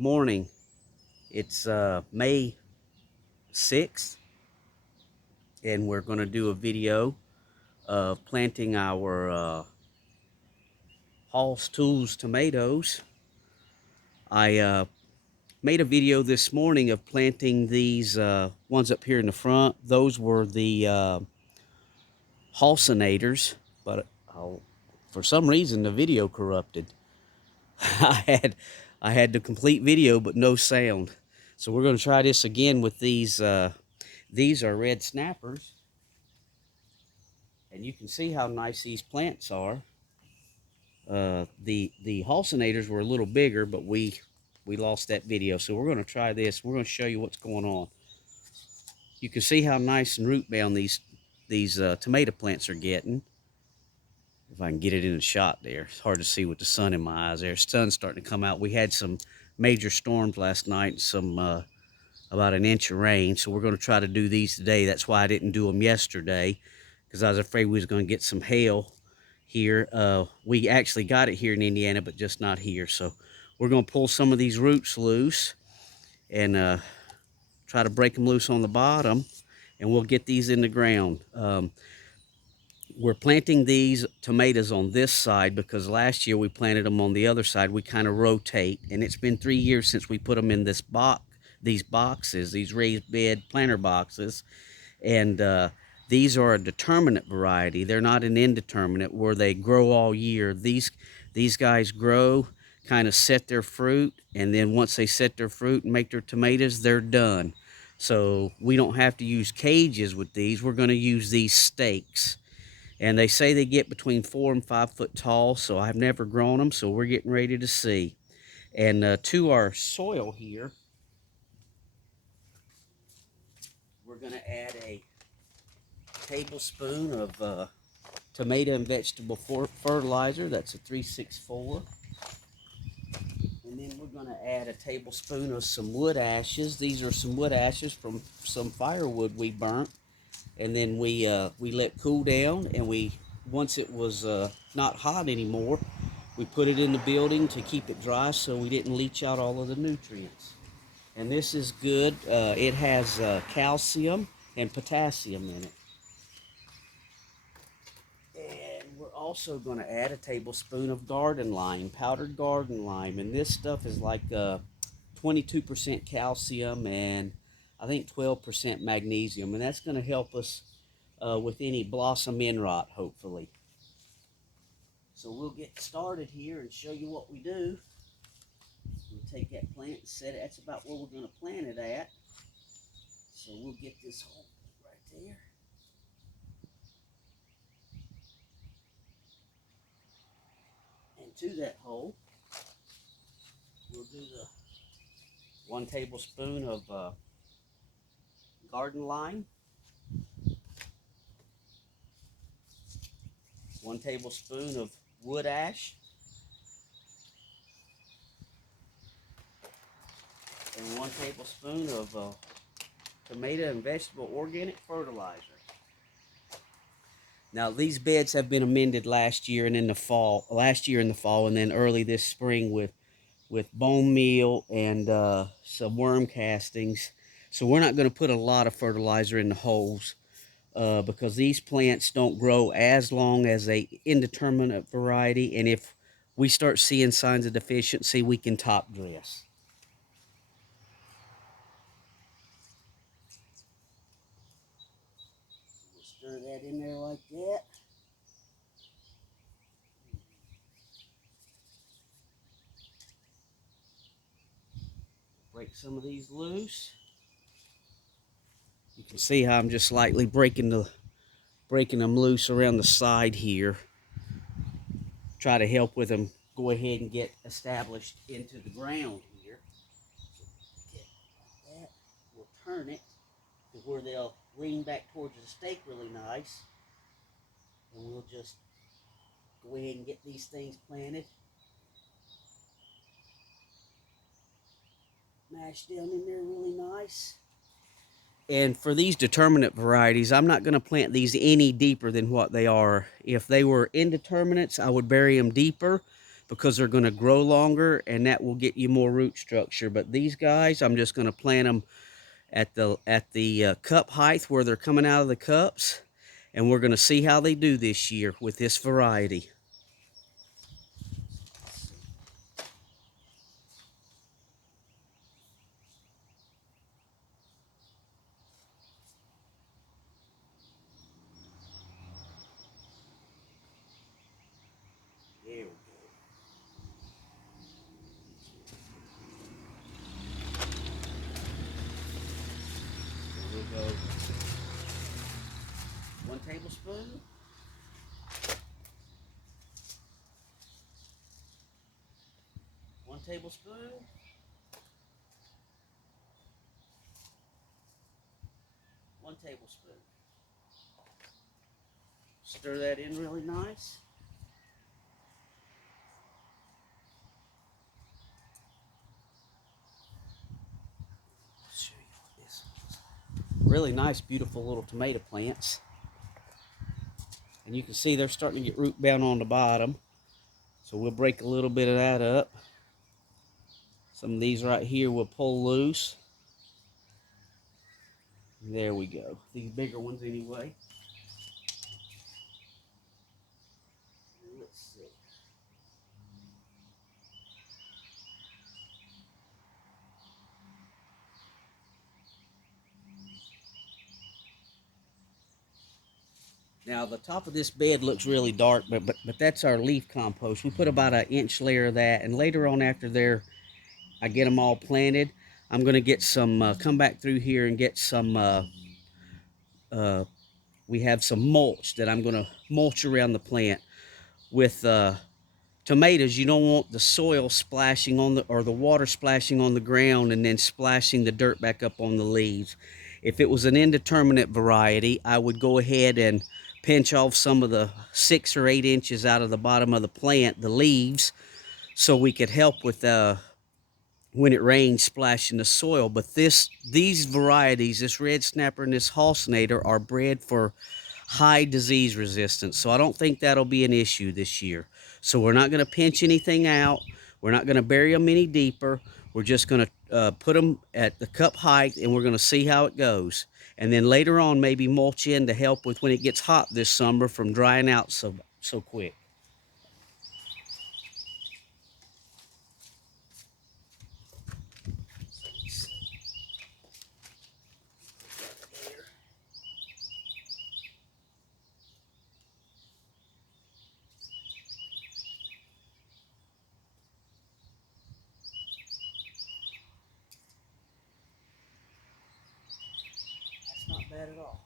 morning. It's May 6th, and we're going to do a video of planting our Hall's Tools tomatoes. I made a video this morning of planting these ones up here in the front. Those were the Halcinators, but for some reason the video corrupted. I had the complete video but no sound. So we're going to try this again with these. These are red snappers, and you can see how nice these plants are. The Halcinators were a little bigger, but we lost that video. So we're going to try this. We're going to show you what's going on. You can see how nice and root bound these tomato plants are getting. If I can get it in the shot there. It's hard to see with the sun in my eyes there. Sun's starting to come out. We had some major storms last night, some about an inch of rain. So we're going to try to do these today. That's why I didn't do them yesterday, because I was afraid we was going to get some hail here. We actually got it here in Indiana, but just not here. So we're going to pull some of these roots loose and try to break them loose on the bottom, and we'll get these in the ground. We're planting these tomatoes on this side because last year we planted them on the other side. We kind of rotate, and it's been 3 years since we put them in this these boxes, these raised bed planter boxes. And these are a determinate variety. They're not an indeterminate where they grow all year. These guys grow, kind of set their fruit, and then once they set their fruit and make their tomatoes, they're done. So we don't have to use cages with these. We're going to use these stakes. And they say they get between 4 and 5 foot tall, so I've never grown them, so we're getting ready to see. And to our soil here, we're going to add a tablespoon of tomato and vegetable fertilizer. That's a 364. And then we're going to add a tablespoon of some wood ashes. These are some wood ashes from some firewood we burnt. And then we let cool down, and once it was not hot anymore, we put it in the building to keep it dry so we didn't leach out all of the nutrients. And this is good. It has calcium and potassium in it. And we're also going to add a tablespoon of garden lime, powdered garden lime. And this stuff is like 22% calcium and I think 12% magnesium, and that's going to help us with any blossom end rot, hopefully. So we'll get started here and show you what we do. We'll take that plant and set it. That's about where we're going to plant it at. So we'll get this hole right there. And to that hole, we'll do the 1 tablespoon of garden lime, 1 tablespoon of wood ash, and 1 tablespoon of tomato and vegetable organic fertilizer. Now these beds have been amended last year in the fall, and then early this spring with bone meal and some worm castings. So we're not going to put a lot of fertilizer in the holes because these plants don't grow as long as a indeterminate variety. And if we start seeing signs of deficiency, we can top dress. We'll stir that in there like that. Break some of these loose. You can see how I'm just slightly breaking them loose around the side here. Try to help with them go ahead and get established into the ground here. So get like that. We'll turn it to where they'll lean back towards the stake really nice. And we'll just go ahead and get these things planted. Mash down in there really nice. And for these determinate varieties, I'm not going to plant these any deeper than what they are. If they were indeterminates, I would bury them deeper. because they're going to grow longer, and that will get you more root structure. But these guys, I'm just going to plant them at the cup height where they're coming out of the cups, and we're going to see how they do this year with this variety. There we go. We'll go 1 tablespoon. 1 tablespoon. 1 tablespoon. Stir that in really nice. Show you what this is. Really nice, beautiful little tomato plants. And you can see they're starting to get root bound on the bottom. So we'll break a little bit of that up. Some of these right here will pull loose. There we go. These bigger ones anyway. Let's see. Now the top of this bed looks really dark, but that's our leaf compost. We put about an inch layer of that, and later on after I get them all planted, I'm going to get some, come back through here and get some, we have some mulch that I'm going to mulch around the plant. With tomatoes, you don't want the soil splashing on or the water splashing on the ground and then splashing the dirt back up on the leaves. If it was an indeterminate variety, I would go ahead and pinch off some of the 6 or 8 inches out of the bottom of the plant, the leaves, so we could help with when it rains splashing the soil. But these varieties, this red snapper and this halcinator, are bred for high disease resistance, so I don't think that'll be an issue this year. So we're not going to pinch anything out. We're not going to bury them any deeper. We're just going to put them at the cup height, and we're going to see how it goes. And then later on, maybe mulch in to help with when it gets hot this summer from drying out so quick. Not bad at all.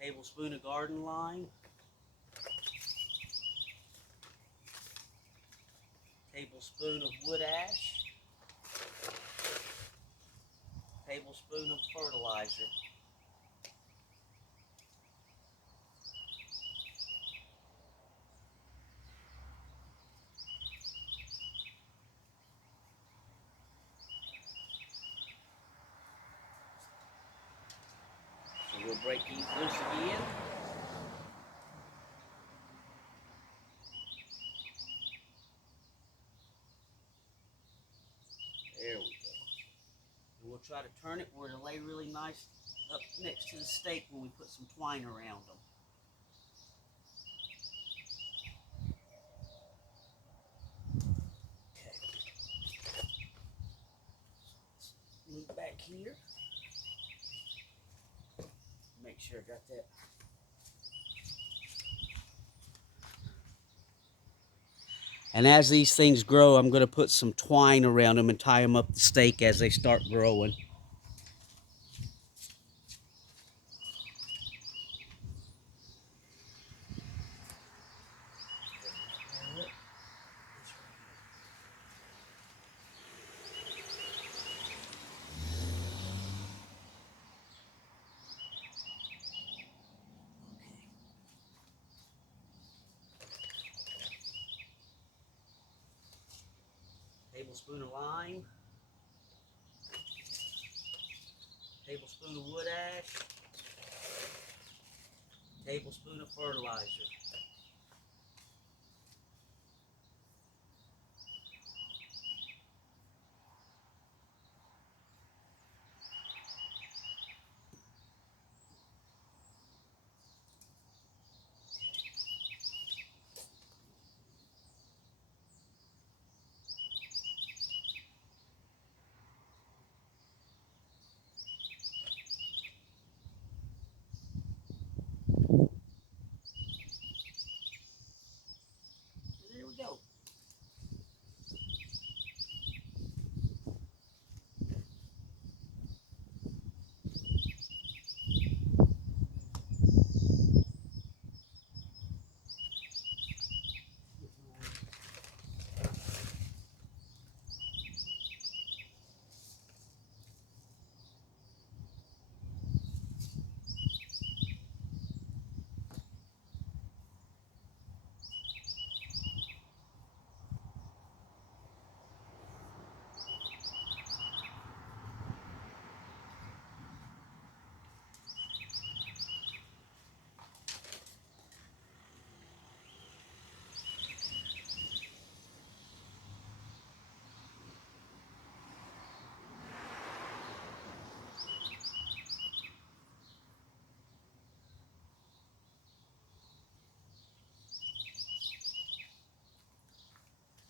Tablespoon of garden lime. Tablespoon of wood ash. Tablespoon of fertilizer. So we'll break these loose again. There we go. And we'll try to turn it where it'll lay really nice up next to the stake when we put some twine around them. Okay. Move back here. Make sure I got that. And as these things grow, I'm going to put some twine around them and tie them up the stake as they start growing. Tablespoon of lime, tablespoon of wood ash, Tablespoon of fertilizer. There we go.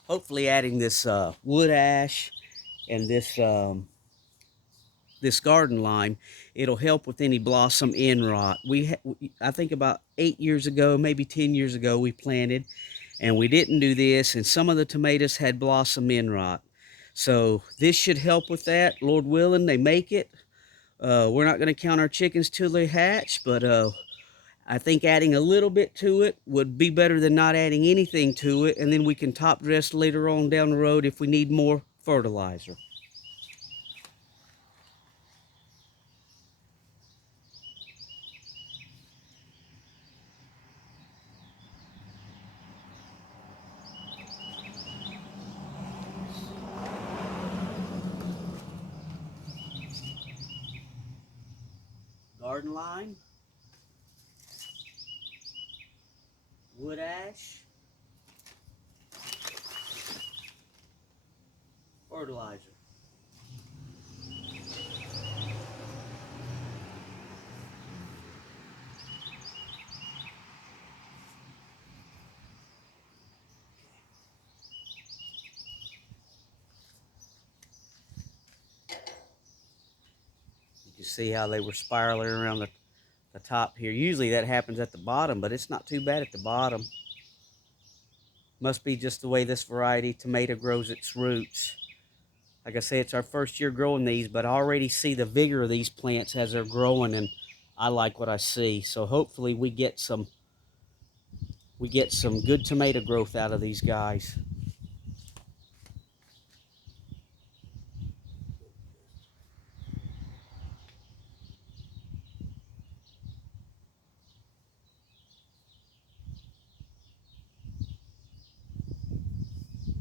Hopefully adding this wood ash and this garden lime, it'll help with any blossom end rot. I think about 8 years ago, maybe 10 years ago, we planted and we didn't do this, and some of the tomatoes had blossom end rot. So this should help with that. Lord willing, they make it. We're not going to count our chickens till they hatch, but I think adding a little bit to it would be better than not adding anything to it, and then we can top dress later on down the road if we need more fertilizer. Garden lime, wood ash, fertilizer. You can see how they were spiraling around the top here. Usually that happens at the bottom, but it's not too bad at the bottom. Must be just the way this variety tomato grows its roots. Like I say, it's our first year growing these, but I already see the vigor of these plants as they're growing, and I like what I see. So hopefully we get some good tomato growth out of these guys.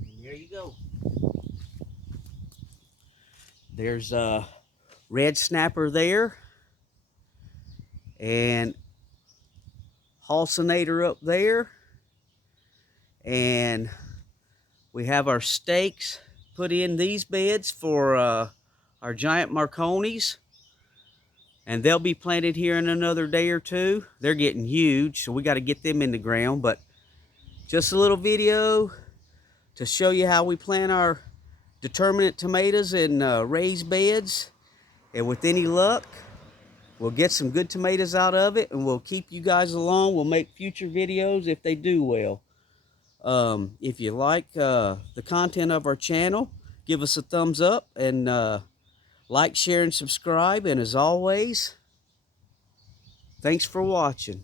And there you go. There's a red snapper there, and halcinator up there, and we have our stakes put in these beds for our giant Marconis, and they'll be planted here in another day or two. They're getting huge, so we got to get them in the ground. But just a little video to show you how we plant our determinate tomatoes in raised beds, and with any luck we'll get some good tomatoes out of it, and we'll keep you guys along. We'll make future videos if they do well. If you like the content of our channel, give us a thumbs up, and like, share, and subscribe. And as always, thanks for watching.